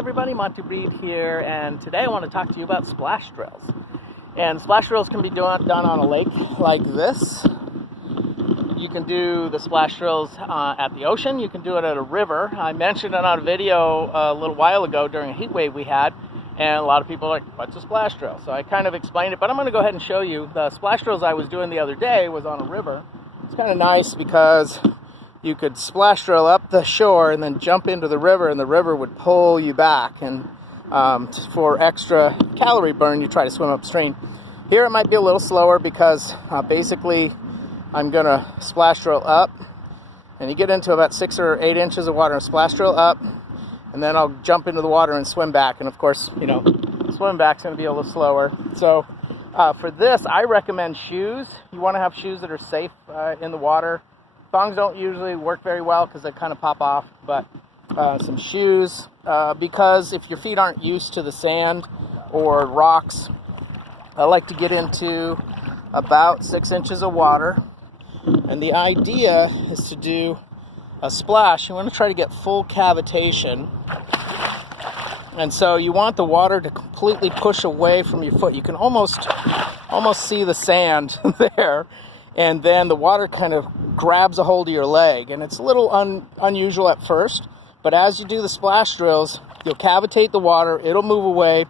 everybody, Monty here, and today I want to talk to you about splash drills. And splash drills can be done on a lake like this. You can do the splash drills at the ocean. You can do it at a river. I mentioned it on a video a little while ago during a heat wave we had, and a lot of people are like, what's a splash drill? So I kind of explained it, but I'm going to go ahead and show you. The splash drills I was doing the other day was on a river. It's kind of nice because you could splash drill up the shore and then jump into the river, and the river would pull you back. And for extra calorie burn, you try to swim upstream. Here it might be a little slower because basically I'm going to splash drill up, and you get into about 6 or 8 inches of water and splash drill up, and then I'll jump into the water and swim back. And of course, you know, swim back's going to be a little slower. So for this, I recommend shoes. You want to have shoes that are safe in the water. Thongs don't usually work very well because they kind of pop off, but some shoes, because if your feet aren't used to the sand or rocks, I like to get into about 6 inches of water, and the idea is to do a splash. You want to try to get full cavitation, and so you want the water to completely push away from your foot. You can almost see the sand there. And then the water kind of grabs a hold of your leg. And it's a little unusual at first, but as you do the splash drills, you'll cavitate the water, it'll move away.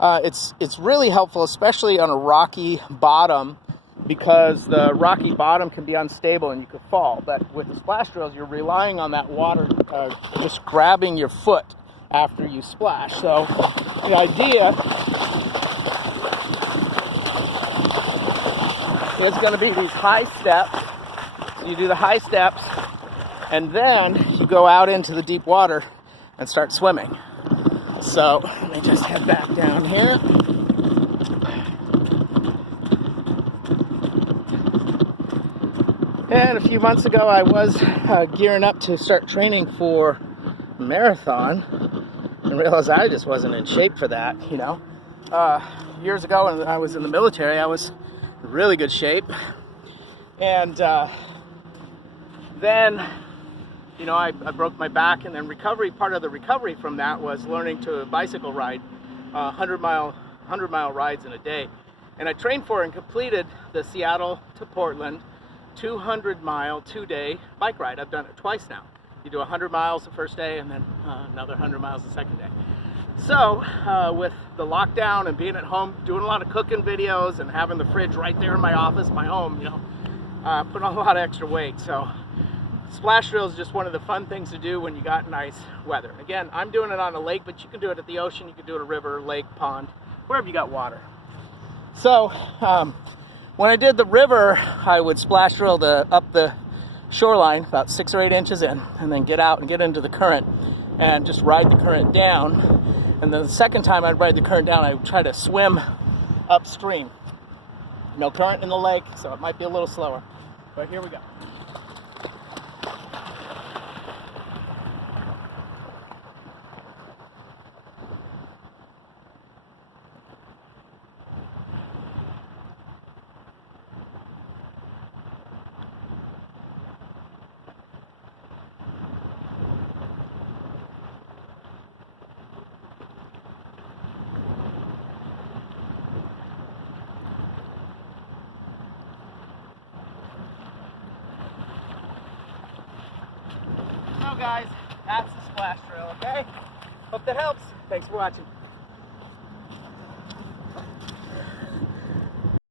It's really helpful, especially on a rocky bottom, because the rocky bottom can be unstable and you could fall. But with the splash drills, you're relying on that water just grabbing your foot after you splash. So the idea it's going to be these high steps. So you do the high steps, and then you go out into the deep water and start swimming. So let me just head back down here. And a few months ago, I was gearing up to start training for a marathon, and realized I just wasn't in shape for that. You know, years ago when I was in the military, I was really good shape, and then you know I broke my back, and then part of the recovery from that was learning to bicycle ride 100 mile rides in a day. And I trained for and completed the Seattle to Portland 200-mile 2-day bike ride. I've done it twice now. You do 100 miles the first day, and then another 100 miles the second day. So with the lockdown and being at home, doing a lot of cooking videos and having the fridge right there in my office, my home, you know, put on a lot of extra weight. So splash drill is just one of the fun things to do when you got nice weather. Again, I'm doing it on a lake, but you can do it at the ocean, you can do it at a river, lake, pond, wherever you got water. So when I did the river, I would splash drill up the shoreline about 6 or 8 inches in, and then get out and get into the current and just ride the current down. And then the second time I'd ride the current down, I would try to swim upstream. No current in the lake, so it might be a little slower. But here we go. So guys, that's the splash drill, okay? Hope that helps. Thanks for watching.